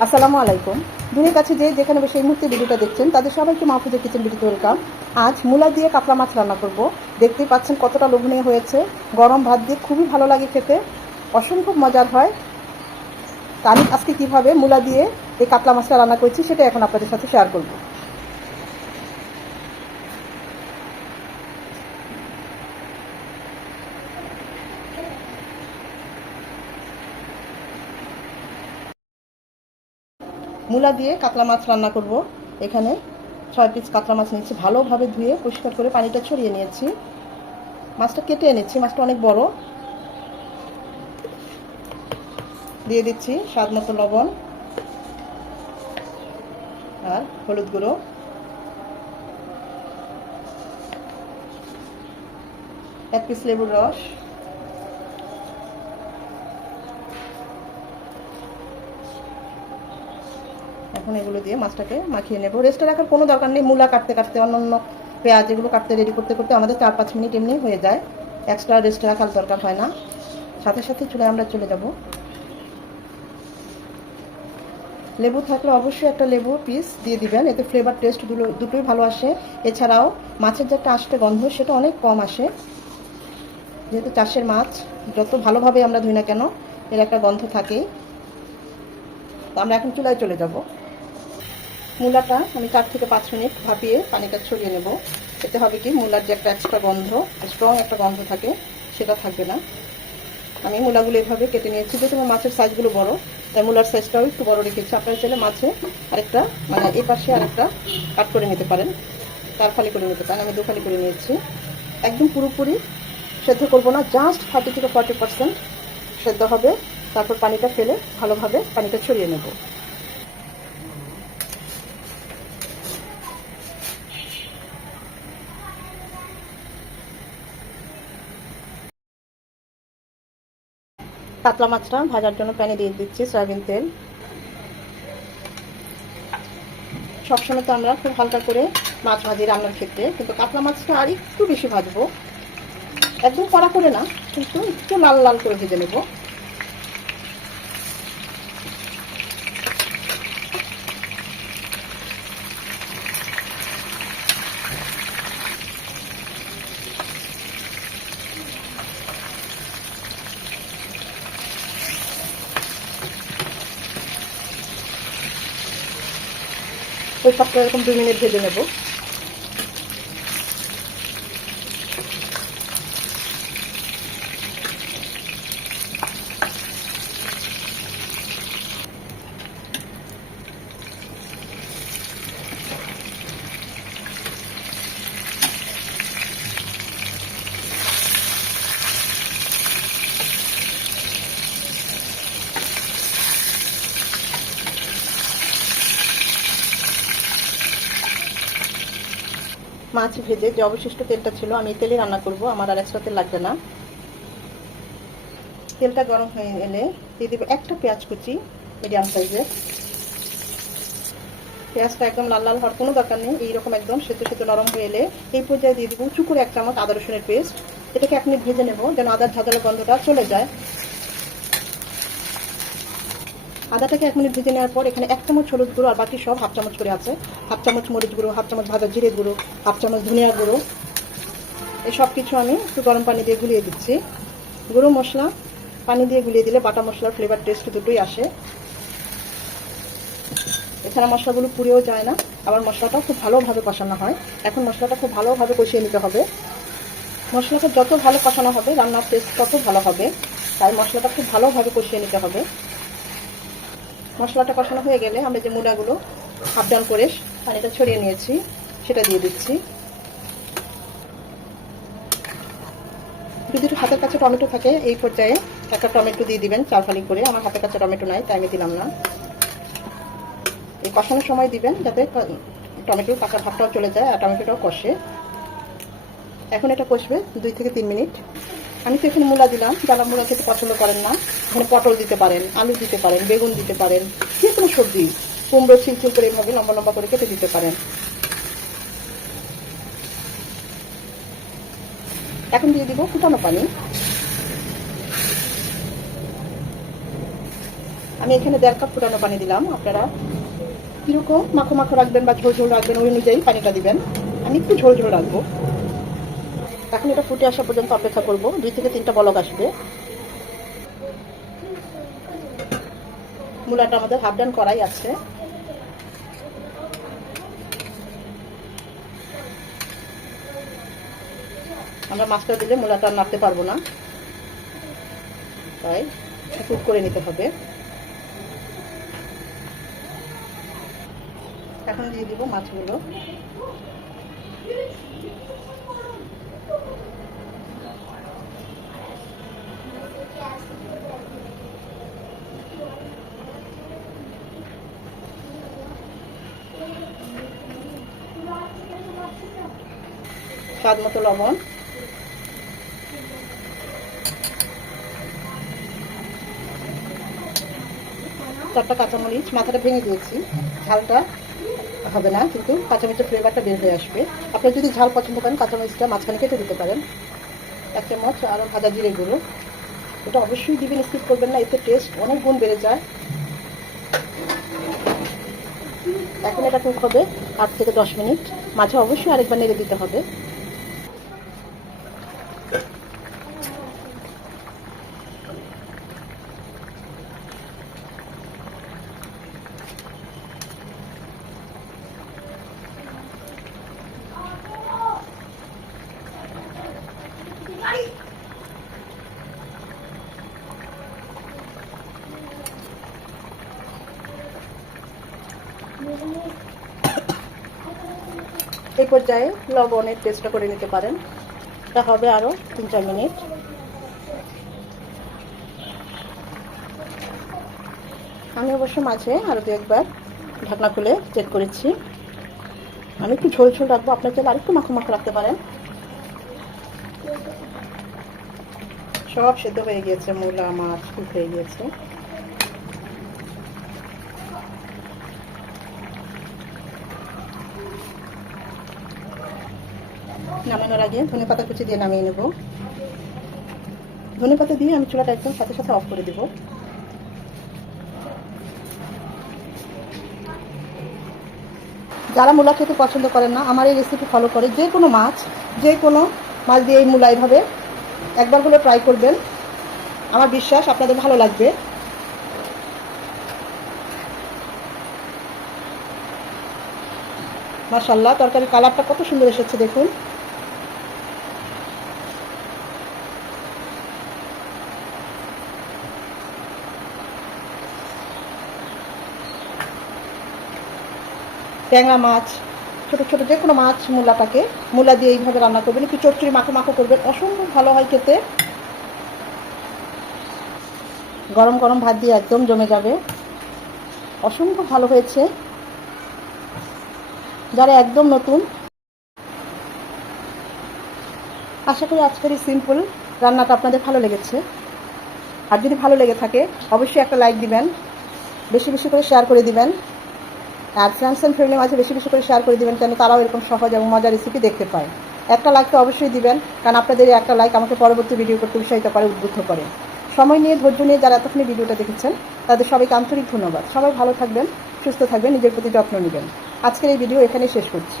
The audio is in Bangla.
আসসালামু আলাইকুম। দূরের কাছে যে যেখানে বসে এই মুহূর্তে ভিডিওটা দেখছেন তাদের সবাইকে মাহফুজের কিচেন ভিডিওতে ওয়েলকাম। আজ মূলা দিয়ে কাতলা মাছ রান্না করব। দেখতেই পাচ্ছেন কতটা লোভনীয় হয়েছে। গরম ভাত দিয়ে খুবই ভালো লাগে খেতে, অসম্ভব মজার হয়। তা আমি আজকে কীভাবে মূলা দিয়ে এই কাতলা মাছটা রান্না করছি সেটা এখন আপনাদের সাথে শেয়ার করব। মূলা দিয়ে কাতলা মাছ রান্না করব। এখানে 6 পিস কাতলা মাছ নিয়েছি, ভালোভাবে ধুয়ে পরিষ্কার করে পানিটা ছড়িয়ে নিয়েছি। মাছটা কেটে এনেছি, মাছটা অনেক বড়। দিয়ে দিচ্ছি স্বাদ মতো লবণ আর হলুদ গুঁড়ো, এক পিস লেবুর রস, এখন এগুলো দিয়ে মাছটাকে মাখিয়ে নেব। রেস্টে রাখার কোনো দরকার নেই। মূলা কাটতে কাটতে অন্য পেঁয়াজ এগুলো কাটতে রেডি করতে করতে আমাদের 4-5 মিনিট এমনি হয়ে যায়। এক্সট্রা রেস্টে রাখার দরকার হয় না। সাথে সাথে চুলায় আমরা চলে যাব। লেবু থাকলে অবশ্যই একটা লেবু পিস দিয়ে দিবেন, এতে ফ্লেভার টেস্ট দুটোই ভালো আসে। এছাড়াও মাছের যে একটা আষ্টে গন্ধ সেটা অনেক কম আসে, যেহেতু চাষের মাছ যত ভালোভাবে আমরা ধুই না কেন এর একটা গন্ধ থাকেই। তো আমরা এখন চুলায় চলে যাব। মূলাটা আমি 4 থেকে 5 মিনিট ভাপিয়ে পানিটা ছড়িয়ে নেব। এতে হবে কি, মূলার যে একটা এক্সট্রা গন্ধ, স্ট্রং একটা গন্ধ থাকে, সেটা থাকবে না। আমি মূলাগুলো এভাবে কেটে নিয়েছি। যেহেতু আমার মাছের সাইজগুলো বড়, তাই মূলার সাইজটাও একটু বড় রেখেছি। আপনারা চাইলে মাছে আরেকটা এই পাশে আরেকটা কাট করে নিতে পারেন, 4 ফালি করে নিতে পারেন। আমি 2 ফালি করে নিয়েছি। একদম পুরোপুরি সেদ্ধ করব না, জাস্ট 30 থেকে 40% সেদ্ধ হবে। তারপর পানিটা ফেলে ভালোভাবে পানিটা ছড়িয়ে নেব। কাতলা মাছটা ভাজার জন্য প্যানে দিয়ে দিচ্ছি সয়াবিন তেল। সবসময় তো আমরা খুব হালকা করে মাছ ভাজি রান্নার ক্ষেত্রে, কিন্তু কাতলা মাছটা আর একটু বেশি ভাজবো। একদম কড়া করে না, কিন্তু একটু লাল লাল করে ভেজে নেব। ওই পাশটা এরকম 2 মিনিট ভেজে নেব। মাছ ভেজে যে অবশিষ্ট তেলটা ছিল, আমি এই তেলে রান্না করব, আমার আর এক্সট্রা তেল লাগবে না। তেলটা গরম হয়ে এলে দিয়ে দেবো একটা পেঁয়াজ কুচি, মিডিয়াম সাইজের। পেঁয়াজটা একদম লাল লাল হওয়ার কোনো দরকার নেই, এইরকম একদম সেদ্ধ সেদ্ধ নরম হয়ে এলে এই পর্যায়ে দিয়ে দেবো উঁচু করে 1 চামচ আদা রসুনের পেস্ট। এটাকে 1 মিনিট ভেজে নেব, যেন আদার ঝাঁঝালো গন্ধটা চলে যায়। আদাটাকে 1 মিনিট ভেজে নেওয়ার পর এখানে 1 চামচ হলুদ গুঁড়ো, আর বাকি সব 1/2 চামচ করে আছে। 1/2 চামচ মরিচ গুঁড়ো, 1/2 চামচ ভাজা জিরে গুঁড়ো, 1/2 চামচ ধনিয়া গুঁড়ো। এই সব কিছু আমি একটু গরম পানি দিয়ে গুলিয়ে দিচ্ছি। গুঁড়ো মশলা পানি দিয়ে গুলিয়ে দিলে বাটা মশলার ফ্লেভার টেস্ট দুটোই আসে। এছাড়া মশলাগুলো পুড়েও যায় না, আবার মশলাটাও খুব ভালোভাবে কষানো হয়। এখন মশলাটা খুব ভালোভাবে কষিয়ে নিতে হবে। মশলাটা যত ভালো কষানো হবে রান্নার টেস্ট তত ভালো হবে, তাই মশলাটা খুব ভালোভাবে কষিয়ে নিতে হবে। মশলাটা কষানো হয়ে গেলে আমরা যে মূলাগুলো হাফ ডাউন করে পানিটা ছড়িয়ে নিয়েছি সেটা দিয়ে দিচ্ছি। যদি হাতের কাছে টমেটো থাকে এই পর্যায়ে একটা টমেটো দিয়ে দিবেন 4 ফালি করে। আমার হাতের কাছে টমেটো নাই তাই আমি দিলাম না। এই কষানোর সময় দিবেন যাতে টমেটোর পাকা ভাবটাও চলে যায় আর টমেটোটাও কষে। এখন এটা কষবে 2 থেকে 3 মিনিট। আমি তো এখানে মূলা দিলাম, যারা মূলা খেতে পছন্দ করেন না এখানে পটল দিতে পারেন, আলু দিতে পারেন, বেগুন দিতে পারেন, যে কোনো সবজি, কুমড়ো ছিলছিল করে এভাবে লম্বা লম্বা করে কেটে দিতে পারেন। এখন দিয়ে দিব ফুটানো পানি। আমি এখানে 1.5 কাপ ফুটানো পানি দিলাম। আপনারা কীরকম মাখো মাখো রাখবেন বা ঝোল ঝোল রাখবেন ওই অনুযায়ী পানিটা দিবেন। আমি একটু ঝোল ঝোল রাখবো। এখন এটা ফুটে আসা পর্যন্ত অপেক্ষা করব। 2 থেকে 3টা বলক আসবে। মূলাটা আমাদের হাফ ডান করাই আছে। আমরা মাছটা দিলে মূলাটা নাড়তে পারবো না, তাই কুক করে নিতে হবে। এখন দিয়ে দিব মাছগুলো। স্বাদ মতো লবণ, 4টা কাঁচামরিচ মাথাটা ভেঙে দিয়েছি। ঝালটা হবে না, কিন্তু কাঁচামরিচের ফ্লেভারটা বের হয়ে আসবে। আপনারা যদি ঝাল পছন্দ করেন কাঁচামরিচটা মাঝখানে কেটে দিতে পারেন। 1 চামচ আরও ভাজা জিরে গুঁড়ো, এটা অবশ্যই দিবেন, স্কিপ করবেন না, এতে টেস্ট অনেক গুণ বেড়ে যায়। এখন এটা কুক হবে 8 থেকে 10 মিনিট। মাঝে অবশ্যই আরেকবার নেড়ে দিতে হবে। এই পর্যায়ে লবণের টেস্টটা করে নিতে পারেন। এটা হবে আরও 3-4 মিনিট। আমি অবশ্য মাঝে আরও 2-1 ঢাকনা খুলে চেক করেছি। আমি একটু ঝোল ঝোল রাখবো, আপনার চাইলে আরেকটু মাখো মাখো রাখতে পারেন। সব সেদ্ধ হয়ে গিয়েছে, মূলা মাছ কুক হয়ে গিয়েছে। নামানোর আগে ধনেপাতা কুচি দিয়ে নামিয়ে নেব। ধনেপাতা দিয়ে আমি চুলাটা একদম সাথে সাথে অফ করে দেব। যারা মূলা খেতে পছন্দ করেন না, আমার এই রেসিপি ফলো করে যে কোনো মাছ দিয়ে এই মূলা এইভাবে একবার হলে ট্রাই করবেন। আমার বিশ্বাস আপনাদের ভালো লাগবে। মাশাআল্লাহ, তরকারির কালারটা কত সুন্দর এসেছে দেখুন। ট্যাংরা মাছ, ছোট ছোট যে কোনো মাছ মূলা দিয়ে এইভাবে রান্না করবেন, একটু চচ্চড়ি মাখো মাখো করবেন, অসম্ভব ভালো হয় খেতে। গরম গরম ভাত দিয়ে একদম জমে যাবে, অসম্ভব ভালো হয়েছে। যারা একদম নতুন, আশা করি আজকের এই সিম্পল রান্নাটা আপনাদের ভালো লেগেছে। আর যদি ভালো লেগে থাকে অবশ্যই একটা লাইক দিবেন, বেশি বেশি করে শেয়ার করে দিবেন। আর ফ্রেন্ডস অ্যান্ড ফ্যামিলির মাঝে বেশি বেশি করে শেয়ার করে দিবেন, যেন তারাও এরকম সহজ এবং মজার রেসিপি দেখতে পায়। একটা লাইক তো অবশ্যই দিবেন, কারণ আপনাদের এই একটা লাইক আমাকে পরবর্তী ভিডিও করতে উৎসাহিত করে, উদ্বুদ্ধ করে। সময় নিয়ে ধৈর্য নিয়ে যারা এতক্ষণে ভিডিওটা দেখেছেন তাদের সবাইকে আন্তরিক ধন্যবাদ। সবাই ভালো থাকবেন, সুস্থ থাকবেন, নিজের প্রতি যত্ন নেবেন। আজকের এই ভিডিও এখানেই শেষ করছি।